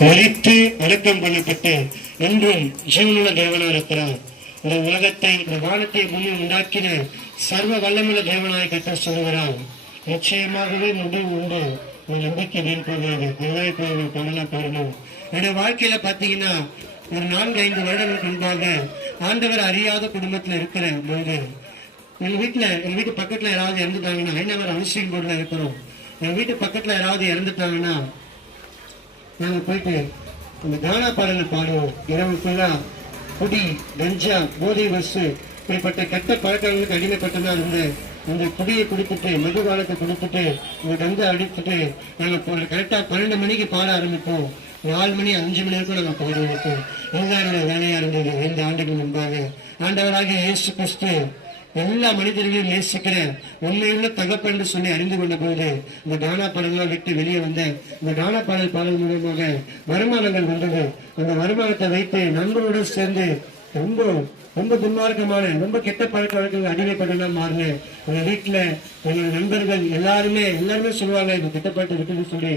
மரித்து அடக்கம் பண்ணப்பட்டு இன்றும் ஜீவனுள்ள தேவனாக இருக்கிறார். இந்த உலகத்தை, இந்த வானத்தை பூமி உண்டாக்கின சர்வ வல்லமுள்ள தேவனாய் கர்த்தர் சொல்லுகிறார். நிச்சயமாகவே முடிவு உண்டு. ஒரு நம்பிக்கை வீண் போகிறது. நல்லா பண்ணலாம் பாருங்கள். என்னுடைய வாழ்க்கையில பாத்தீங்கன்னா ஒரு 4-5 வருடங்களுக்கு முன்பாக ஆண்டவர் அறியாத குடும்பத்துல இருக்கிற போது எங்க வீட்டு பக்கத்துல யாராவது இறந்துட்டாங்கன்னா, ஐநவர் அவசியம் போர்டுல இருக்கிறோம். எங்க வீட்டு பக்கத்துல யாராவது இறந்துட்டாங்கன்னா நாங்க போயிட்டு அந்த கானா பாடல் பாடுவோம். இரவுக்குள்ளா குடி, கஞ்சா, போதை வசு இப்படிப்பட்ட கெட்ட பழக்கங்களுக்கு அடிமைப்பட்டதா இருந்து இந்த குடியை குடித்துட்டு, மது காலத்தை கொடுத்துட்டு, இந்த கங்கை அடித்துட்டு நாங்க கரெக்டா 12 மணிக்கு பாட ஆரம்பிப்போம். 4 மணி 5 மணி வரைக்கும் நாங்க பாட வைப்போம். இதுதான் வேலையா இருந்தது 5 ஆண்டுகள் முன்பாக. ஆண்டவராக இயேசு கிறிஸ்து எல்லா மனிதர்களையும் நேசிக்கிற உண்மையுள்ள தகப்பன் என்று சொல்லி அறிந்து கொண்ட போது இந்த கானா பாடல்கள் விட்டு வெளியே வந்த இந்த கானா பாடல் மூலமாக வருமானங்கள் வந்தது. அந்த வருமானத்தை வைத்து நண்பர்களுடன் சேர்ந்து ரொம்ப ரொம்ப துன்மார்க்கமான, ரொம்ப கெட்ட பழக்க வழக்கங்கள் அடிமைப்பட்டதான் மாறினேன். எங்க வீட்டுல எங்க நண்பர்கள் எல்லாருமே சொல்லுவாங்க, இந்த கெட்ட பழக்கத்தை விட்டுன்னு சொல்லி.